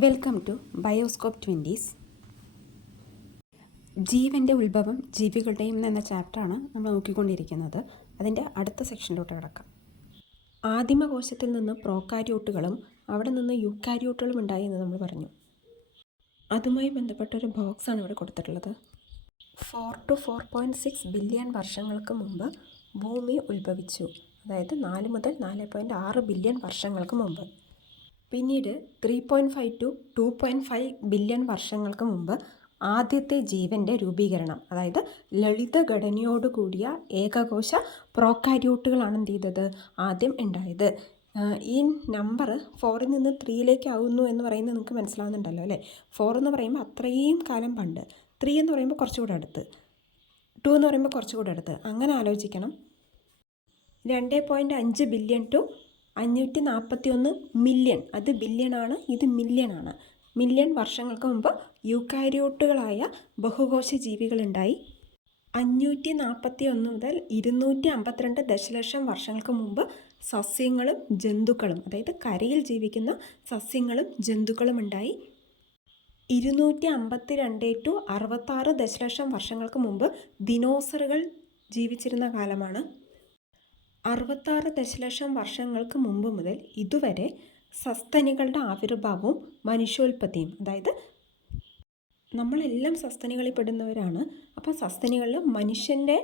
Welcome to bioscope 20s. ജീവൻ്റെ ഉത്ഭവം ജീവികളുടെയും എന്ന ചാപ്റ്ററാണ് നമ്മൾ നോക്കിക്കൊണ്ടിരിക്കുന്നത്. അതിൻ്റെ അടുത്ത സെക്ഷനിലോട്ട് കിടക്കാം. ആദിമകോശത്തിൽ നിന്ന് പ്രോകാരിയോട്ടുകളും അവിടെ നിന്ന് യൂക്കാരിയോട്ടുകളും ഉണ്ടായി എന്ന് നമ്മൾ പറഞ്ഞു. അതുമായി ബന്ധപ്പെട്ടൊരു ബോക്സാണ് ഇവിടെ കൊടുത്തിട്ടുള്ളത്. 4 to 4.6 ബില്യൺ വർഷങ്ങൾക്ക് മുമ്പ് ഭൂമി ഉത്ഭവിച്ചു. അതായത് 4 മുതൽ 4.6 ബില്യൺ വർഷങ്ങൾക്ക് മുമ്പ്. പിന്നീട് 3.5 to 2.5 ബില്യൺ വർഷങ്ങൾക്ക് മുമ്പ് ആദ്യത്തെ ജീവൻ്റെ രൂപീകരണം, അതായത് ലളിത ഘടനയോട് കൂടിയ ഏകകോശ പ്രോകാരിയോട്ടുകളാണ് എന്ത് ചെയ്തത്, ആദ്യം ഉണ്ടായത്. ഈ നമ്പർ 4ൽ നിന്ന് 3ലേക്ക് ആവുന്നു എന്ന് പറയുന്നത് നിങ്ങൾക്ക് മനസ്സിലാവുന്നുണ്ടല്ലോ അല്ലേ. 4 എന്ന് പറയുമ്പോൾ അത്രയും കാലം പണ്ട്, 3 എന്ന് പറയുമ്പോൾ കുറച്ചുകൂടെ അടുത്ത്, 2 എന്ന് പറയുമ്പോൾ കുറച്ചുകൂടെ അടുത്ത്, അങ്ങനെ ആലോചിക്കണം. 2.5 ബില്യൺ ടു 541 മില്യൺ, അത് ബില്യണാണ്, ഇത് മില്യണാണ്. മില്യൺ വർഷങ്ങൾക്ക് മുമ്പ് യൂക്കാരിയോട്ടുകളായ ബഹുകോശ ജീവികളുണ്ടായി. 541 മുതൽ 252 ദശലക്ഷം വർഷങ്ങൾക്ക് മുമ്പ് സസ്യങ്ങളും ജന്തുക്കളും, അതായത് കരയിൽ ജീവിക്കുന്ന സസ്യങ്ങളും ജന്തുക്കളും ഉണ്ടായി. 252 to 66 ദശലക്ഷം വർഷങ്ങൾക്ക് മുമ്പ് ദിനോസറുകൾ ജീവിച്ചിരുന്ന കാലമാണ്. 66 ദശലക്ഷം വർഷങ്ങൾക്ക് മുമ്പ് മുതൽ ഇതുവരെ സസ്തനികളുടെ ആവിർഭാവവും മനുഷ്യോൽപ്പത്തിയും, അതായത് നമ്മളെല്ലാം സസ്തനികളിൽ പെടുന്നവരാണ്. അപ്പോൾ സസ്തനികളിൽ മനുഷ്യൻ്റെ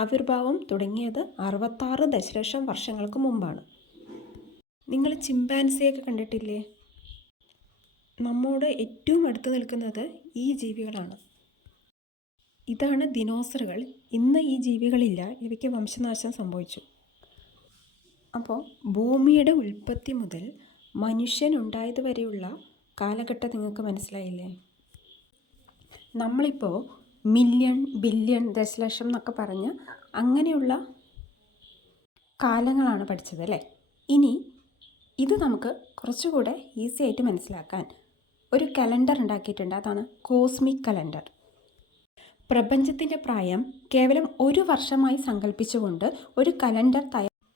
ആവിർഭാവം തുടങ്ങിയത് 66 ദശലക്ഷം വർഷങ്ങൾക്ക് മുമ്പാണ്. നിങ്ങൾ ചിമ്പാൻസിയൊക്കെ കണ്ടിട്ടില്ലേ? നമ്മോട് ഏറ്റവും അടുത്ത് നിൽക്കുന്നത് ഈ ജീവികളാണ്. ഇതാണ് ദിനോസറുകൾ. ഇന്ന് ഈ ജീവികളില്ല, ഇവയ്ക്ക് വംശനാശം സംഭവിച്ചു. അപ്പോൾ ഭൂമിയുടെ ഉൽപ്പത്തി മുതൽ മനുഷ്യനുണ്ടായത് വരെയുള്ള കാലഘട്ടം നിങ്ങൾക്ക് മനസ്സിലായില്ലേ? നമ്മളിപ്പോൾ മില്യൺ, ബില്യൺ, ദശലക്ഷം എന്നൊക്കെ പറഞ്ഞ് അങ്ങനെയുള്ള കാലങ്ങളാണ് പഠിച്ചത് അല്ലേ. ഇനി ഇത് നമുക്ക് കുറച്ചുകൂടെ ഈസി ആയിട്ട് മനസ്സിലാക്കാൻ ഒരു കലണ്ടർ ഉണ്ടാക്കിയിട്ടുണ്ട്. അതാണ് കോസ്മിക് കലണ്ടർ. പ്രപഞ്ചത്തിൻ്റെ പ്രായം കേവലം ഒരു വർഷമായി സങ്കല്പിച്ചുകൊണ്ട് ഒരു കലണ്ടർ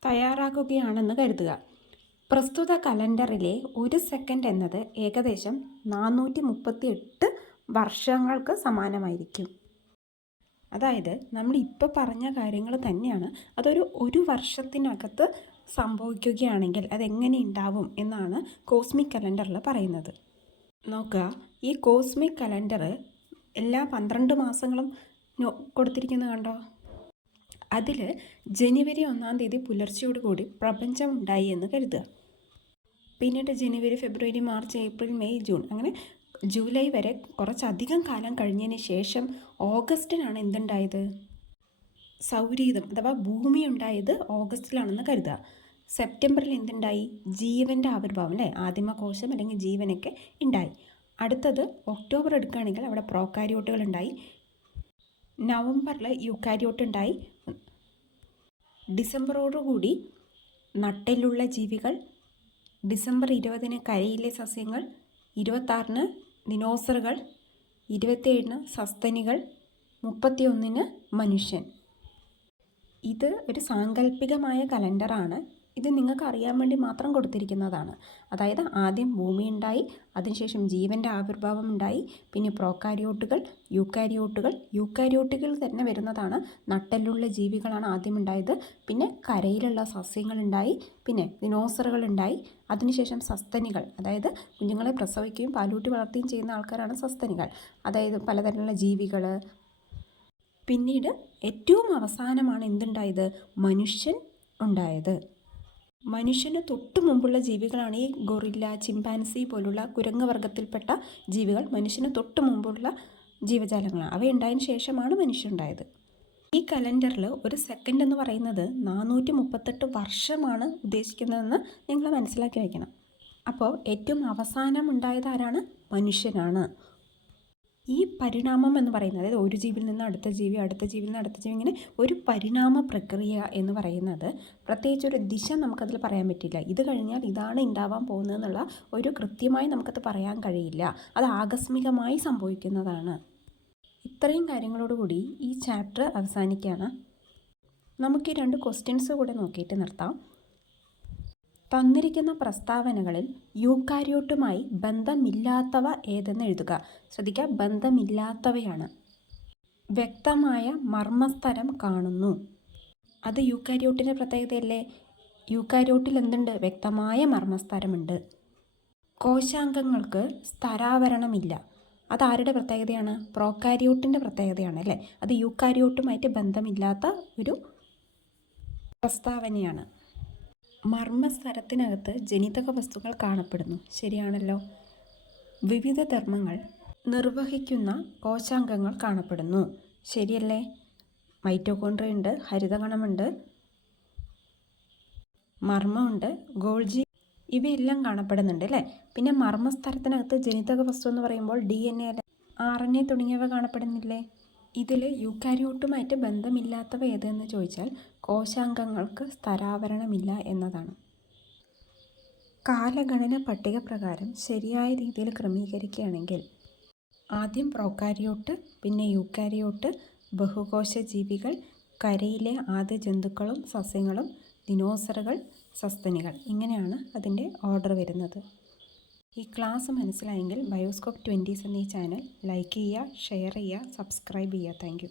തയ്യാറാക്കുകയാണെന്ന് കരുതുക. പ്രസ്തുത കലണ്ടറിലെ ഒരു സെക്കൻഡ് എന്നത് ഏകദേശം 438 വർഷങ്ങൾക്ക് സമാനമായിരിക്കും. അതായത് നമ്മൾ ഇപ്പോൾ പറഞ്ഞ കാര്യങ്ങൾ തന്നെയാണ്, ഒരു വർഷത്തിനകത്ത് സംഭവിക്കുകയാണെങ്കിൽ അതെങ്ങനെ ഉണ്ടാവും എന്നാണ് കോസ്മിക് കലണ്ടറിൽ പറയുന്നത്. നോക്കുക, ഈ കോസ്മിക് കലണ്ടർ എല്ലാ 12 മാസങ്ങളും കൊടുത്തിരിക്കുന്നത് കണ്ടോ? അതിൽ ജനുവരി 1-ാം തീയതി പുലർച്ചയോടുകൂടി പ്രപഞ്ചം ഉണ്ടായി എന്ന് കരുതുക. പിന്നീട് ജനുവരി, ഫെബ്രുവരി, മാർച്ച്, ഏപ്രിൽ, മെയ്, ജൂൺ, അങ്ങനെ ജൂലൈ വരെ കുറച്ചധികം കാലം കഴിഞ്ഞതിന് ശേഷം ഓഗസ്റ്റിനാണ് എന്തുണ്ടായത്, സൗരയൂഥം അഥവാ ഭൂമി ഉണ്ടായത് ഓഗസ്റ്റിലാണെന്ന് കരുതുക. സെപ്റ്റംബറിൽ എന്തുണ്ടായി, ജീവൻ്റെ ആവിർഭാവം അല്ലേ, ആദിമകോശം അല്ലെങ്കിൽ ജീവനൊക്കെ ഉണ്ടായി. അടുത്തത് ഒക്ടോബർ എടുക്കുകയാണെങ്കിൽ അവിടെ പ്രോകാരിയോട്ടുകൾ ഉണ്ടായി. നവംബറിൽ യൂക്കാരിയോട്ട് ഉണ്ടായി. ഡിസംബറോടുകൂടി നട്ടെല്ലുള്ള ജീവികൾ, ഡിസംബർ 20-ന് കരയിലെ സസ്യങ്ങൾ, 26-ന് ദിനോസറുകൾ, 27-ന് സസ്തനികൾ, 31-ന് മനുഷ്യൻ. ഇത് ഒരു സാങ്കല്പികമായ കലണ്ടറാണ്. ഇത് നിങ്ങൾക്ക് അറിയാൻ വേണ്ടി മാത്രം കൊടുത്തിരിക്കുന്നതാണ്. അതായത് ആദ്യം ഭൂമി ഉണ്ടായി, അതിനുശേഷം ജീവൻ്റെ ആവിർഭാവം ഉണ്ടായി, പിന്നെ പ്രോകാരിയോട്ടുകൾ, യൂക്കാരിയോട്ടുകൾ തന്നെ വരുന്നതാണ്. നട്ടെല്ലുള്ള ജീവികളാണ് ആദ്യം ഉണ്ടായത്. പിന്നെ കരയിലുള്ള സസ്യങ്ങളുണ്ടായി, പിന്നെ ദിനോസറുകൾ ഉണ്ടായി, അതിനുശേഷം സസ്തനികൾ, അതായത് കുഞ്ഞുങ്ങളെ പ്രസവിക്കുകയും പാലൂട്ടി വളർത്തുകയും ചെയ്യുന്ന ആൾക്കാരാണ് സസ്തനികൾ, അതായത് പലതരത്തിലുള്ള ജീവികൾ. പിന്നീട് ഏറ്റവും അവസാനമാണ് എന്തുണ്ടായത്, മനുഷ്യൻ ഉണ്ടായത്. മനുഷ്യന് തൊട്ട് മുമ്പുള്ള ജീവികളാണ് ഈ ഗൊറില്ല, ചിമ്പാൻസി പോലുള്ള കുരങ്ങ് വർഗത്തിൽപ്പെട്ട ജീവികൾ. മനുഷ്യന് തൊട്ട് മുമ്പുള്ള ജീവജാലങ്ങളാണ്. അവയുണ്ടായതിനു ശേഷമാണ് മനുഷ്യനുണ്ടായത്. ഈ കലണ്ടറിൽ ഒരു സെക്കൻഡ് എന്ന് പറയുന്നത് 438 വർഷമാണ് ഉദ്ദേശിക്കുന്നതെന്ന് നിങ്ങൾ മനസ്സിലാക്കി വയ്ക്കണം. അപ്പോൾ ഏറ്റവും അവസാനം ഉണ്ടായത് ആരാണ്, മനുഷ്യനാണ്. ഈ പരിണാമം എന്ന് പറയുന്നത്, അതായത് ഒരു ജീവിയിൽ നിന്ന് അടുത്ത ജീവി, അടുത്ത ജീവിയിൽ നിന്ന് അടുത്ത ജീവി, ഇങ്ങനെ ഒരു പരിണാമ പ്രക്രിയ എന്ന് പറയുന്നത് പ്രത്യേകിച്ച് ഒരു ദിശ നമുക്കതിൽ പറയാൻ പറ്റില്ല. ഇത് കഴിഞ്ഞാൽ ഇതാണ് ഉണ്ടാവാൻ പോകുന്നതെന്നുള്ള ഒരു കൃത്യമായി നമുക്കത് പറയാൻ കഴിയില്ല. അത് ആകസ്മികമായി സംഭവിക്കുന്നതാണ്. ഇത്രയും കാര്യങ്ങളോടുകൂടി ഈ ചാപ്റ്റർ അവസാനിക്കുകയാണ്. നമുക്ക് ഈ 2 ക്വസ്റ്റ്യൻസ് കൂടെ നോക്കിയിട്ട് നിർത്താം. തന്നിരിക്കുന്ന പ്രസ്താവനകളിൽ യൂക്കാരിയോട്ടുമായി ബന്ധമില്ലാത്തവ ഏതെന്ന് എഴുതുക. ശ്രദ്ധിക്കുക, ബന്ധമില്ലാത്തവയാണ്. വ്യക്തമായ മർമ്മസ്തരം കാണുന്നു. അത് യൂക്കാരിയോട്ടിൻ്റെ പ്രത്യേകതയല്ലേ? യൂക്കാരിയോട്ടിൽ എന്തുണ്ട്? വ്യക്തമായ മർമ്മസ്തരമുണ്ട്. കോശാംഗങ്ങൾക്ക് സ്തരാവരണമില്ല. അതാരുടെ പ്രത്യേകതയാണ്? പ്രോകാരിയോട്ടിൻ്റെ പ്രത്യേകതയാണ് അല്ലേ? അത് യൂക്കാരിയോട്ടുമായിട്ട് ബന്ധമില്ലാത്ത ഒരു പ്രസ്താവനയാണ്. മർമ്മസ്തരത്തിനകത്ത് ജനിതക വസ്തുക്കൾ കാണപ്പെടുന്നു. ശരിയാണല്ലോ. വിവിധ ധർമ്മങ്ങൾ നിർവഹിക്കുന്ന കോശാംഗങ്ങൾ കാണപ്പെടുന്നു. ശരിയല്ലേ? മൈറ്റോകോൺട്രിയ ഉണ്ട്, ഹരിതകണമുണ്ട്, മർമ്മമുണ്ട്, ഗോൾജി, ഇവയെല്ലാം കാണപ്പെടുന്നുണ്ട് അല്ലേ? പിന്നെ മർമ്മസ്തരത്തിനകത്ത് ജനിതക വസ്തു എന്ന് പറയുമ്പോൾ DNA, RNA തുടങ്ങിയവ കാണപ്പെടുന്നില്ലേ? ഇതിൽ യൂക്കാരിയോട്ടുമായിട്ട് ബന്ധമില്ലാത്തവ ഏതെന്ന് ചോദിച്ചാൽ കോശാംഗങ്ങൾക്ക് സ്തരാവരണമില്ല എന്നതാണ്. കാലഗണന പട്ടിക പ്രകാരം ശരിയായ രീതിയിൽ ക്രമീകരിക്കുകയാണെങ്കിൽ ആദ്യം പ്രോകാരിയോട്ട്, പിന്നെ യൂക്കാരിയോട്ട്, ബഹുകോശ ജീവികൾ, കരയിലെ ആദ്യ ജന്തുക്കളും സസ്യങ്ങളും, ദിനോസറുകൾ, സസ്തനികൾ, ഇങ്ങനെയാണ് അതിൻ്റെ ഓർഡർ വരുന്നത്. ഈ ക്ലാസ് മനസ്സിലായെങ്കിൽ ബയോസ്കോപ്പ് 20s എന്ന ഈ ചാനൽ ലൈക്ക് ചെയ്യുക, ഷെയർ ചെയ്യുക, സബ്സ്ക്രൈബ് ചെയ്യുക. Thank you.